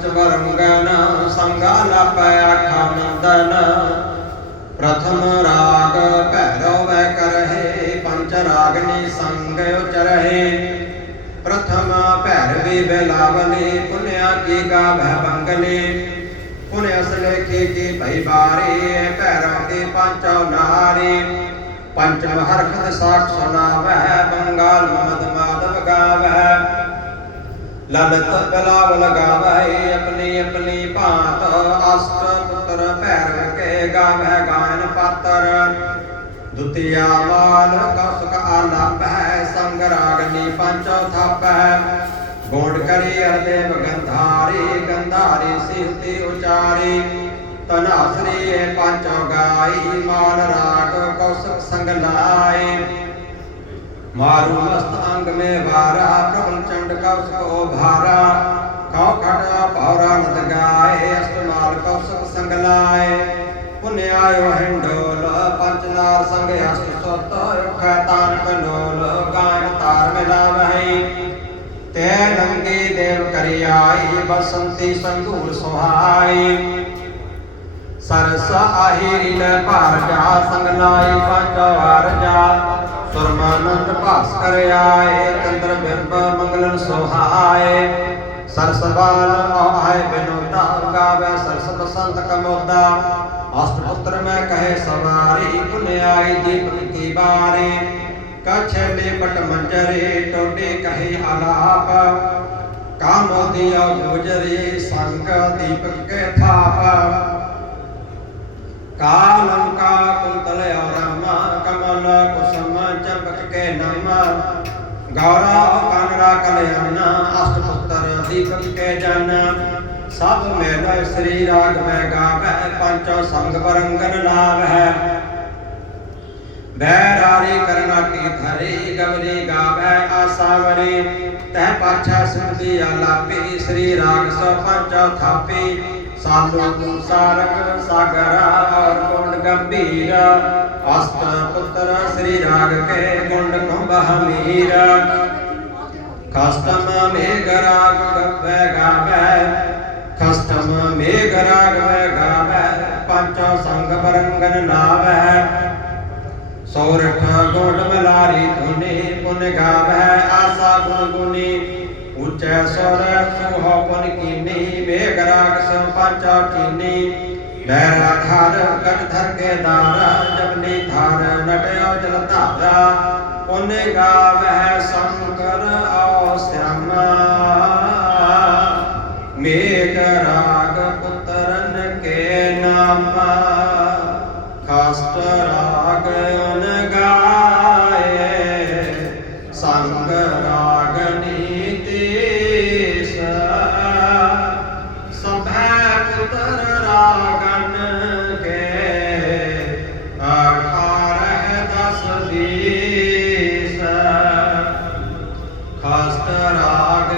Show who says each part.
Speaker 1: ਪੰਚ ਵਰੰਗਨ ਸੰਗਾ ਲਾਪੈ ਆਖਾਨੰਦਨ ਪ੍ਰਥਮ ਰਾਗ ਭੈਰਵ ਵੈ ਕਰਹਿ ਪੰਚ ਰਾਗਨੀ ਸੰਗ ਉਚਰਹਿ। ਪ੍ਰਥਮ ਭੈਰਵੀ ਬਿਲਾਵਲੇ, ਪੁਨਿਆ ਕੀ ਗਾਭੈ ਬੰਗਲੇ। ਪੁਨੇ ਅਸਲੇ ਕੀ ਕੀ ਭਈ ਬਾਰੇ, ਭੈਰਵ ਦੇ ਪੰਚੋ ਨਾਰੇ। ਪੰਚਮ ਹਰਖਤ ਸਾਖ ਸੁਨਾਵੈ ਬੰਗਾਲ ਮਦ ਮਾਦਵ ਗਾਵੈ ਲਲਤ ਬਲਾਵਲ ਗਾਵੈ ਆਪਣੀ ਆਪਣੀ ਭਾਂਤ ਅਸ਼ਟ ਪੁੱਤਰ ਭੈਰਵ ਕੇ ਗਾਵੈ ਗਾਇਨ ਪਾਤਰ। ਦੁਤੀਆ ਮਾਲ ਕਸਕ ਆਲਪ, ਸੰਗ ਰਾਗਨੀ ਪੰਚੋ ਥਪ। ਹੈ ਗੋਡ ਕਰੀ ਗੰਧਾਰੀ ਗੰਧਾਰੀ ਸਿਹਤੀ ਉਚਾਰੀ। ਤਨਾਸਰੀ ਪੰਚੋ ਗਾਈ, ਮਾਲ ਰਾਗ ਕੌਸਕ ਸੰਗ ਲਾਏ। ਮਾਰੂ ਮਸਤ ਅੰਗ ਮੇ ਵਾਰਾ ਪ੍ਰਭਲ ਚੰਡ ਕਵਸ ਕੋ ਭਾਰਾ ਕਉ ਖੜਾ ਪੌਰਾ ਨਦ ਗਾਏ ਅਸਤਮਾਲ ਕਵਸ ਸੰਗ ਲਾਏ। ਪੁਨਿ ਆਇਓ ਹੰਡੋਲ ਪੰਚ ਨਾਰ ਸੰਗ ਹਸਤ ਸੁਤ ਉਖੈ ਤਾਨ ਕੰਡੋਲ, ਗਾਇਨ ਤਾਰ ਮਿਲਾਵਹਿ। ਤੈ ਨੰਗੀ ਦੇਵ ਕਰੀ ਆਈ ਬਸੰਤੀ ਸੰਧੂਰ ਸੁਹਾਈ। ਸਰਸ ਆਹੀਰੀ ਲੈ ਭਾਰ ਜਾ, ਸੰਗ ਲਾਈ, ਪੰਜ ਵਾਰ ਜਾ। ਸੁਰਮਾਨੰਦ ਭਾਸਕਰ ਆਏ, ਚੰਦਰ ਬਿਰਬ ਮੰਗਲਨ ਸੁਹਾਏ। ਸਰਸ ਬਾਲ ਆਏ ਬਿਨੋਦਾ ਗਾਵੇ ਸਰਸ ਬਸੰਤ ਕਮੋਦਾ। ਅਸ਼ਟ ਪੁੱਤਰ ਮੈਂ ਕਹੇ, ਸਵਾਰੀ ਪੁਨਿਆਈ ਦੀਪਕ ਕੀ ਬਾਰੇ? ਕਛਲੇ ਪਟ ਮੰਜਰੇ, ਟੋਡੇ ਕਹੇ ਆਲਾਪ। ਕਾਮੋਦੀਆ ਗੁਜਰੇ, ਸੰਗ ਦੀਪਕ ਕੇ ਥਾਪ। ਕਾਲੰਕਾ ਕੁੰਤਲ ਔਰਮਾ ਕਮਲ ਗੌਰਾ ਕਾਨਰਾ ਕਲਿਆਣਾ, ਅਸ਼ਟ ਪੁੱਤਰ ਕੇ ਜਨ ਸਭ ਮੇਲ ਸ੍ਰੀ ਰਾਗ ਮੈਂ ਗਾਵੈ, ਪੰਚੋ ਸੰਗ ਬਰੰਗਨ ਲਾਭ ਹੈ ਬੈਰਾਰੀ ਕਰਨਾਟੀ ਧਰੀ, ਗਵਰੀ ਗਾਵੈ ਆਸਾਵਰੀ ਤਹਿ ਪਾਛਾ ਸਿਮਤੀ ਆਲਾਪੀ ਸ੍ਰੀ ਰਾਗ ਸੋ ਪੰਚੋ ਥਾਪੀ। ਸਾਲੂ ਸਾਰਕ ਸਾਗਰ ਔਰ ਗੁਣ ਗੰਭੀਰ ਅਸਤ ਪੁੱਤਰ ਸ੍ਰੀ ਰਾਗ ਕੇ ਗੁਣ ਕੁੰਭ ਹਮੀਰ ਕਸਤਮ ਮੇਘ ਰਾਗ ਗਵੈ ਗਾਵੈ ਕਸਤਮ ਮੇਘ ਰਾਗ ਵੈ ਗਾਵੈ ਪੰਚੋ ਸੰਗ ਬਰੰਗਨ ਲਾਵੈ ਸੋਰਠ ਗੁਣ ਮਲਾਰੀ ਧੁਨੀ ਪੁਨ ਗਾਵੈ ਆਸਾ ਗੁਣ ਗੁਨੀ ਉਚੈ ਸਰ ਸੁਹ ਪੁਨ ਕੀਨੀ ਮੇਘ ਰਾਗ ਸੋ ਪੰਚਾ ਕੀਨੀ ਬੈਰਾ ਧਾਰ ਗੜ ਧਰ ਕੇ ਦਾਰਾ ਜਪਨੀ ਧਾਰ ਨਟਿਓ ਜਲ ਧਾਰਾ ਪੁਨ ਗਾਵੈ ਸ਼ੰਕਰ ਆਉ ਦਸ ਦੀਸ ਖਸਤ ਰਾਗ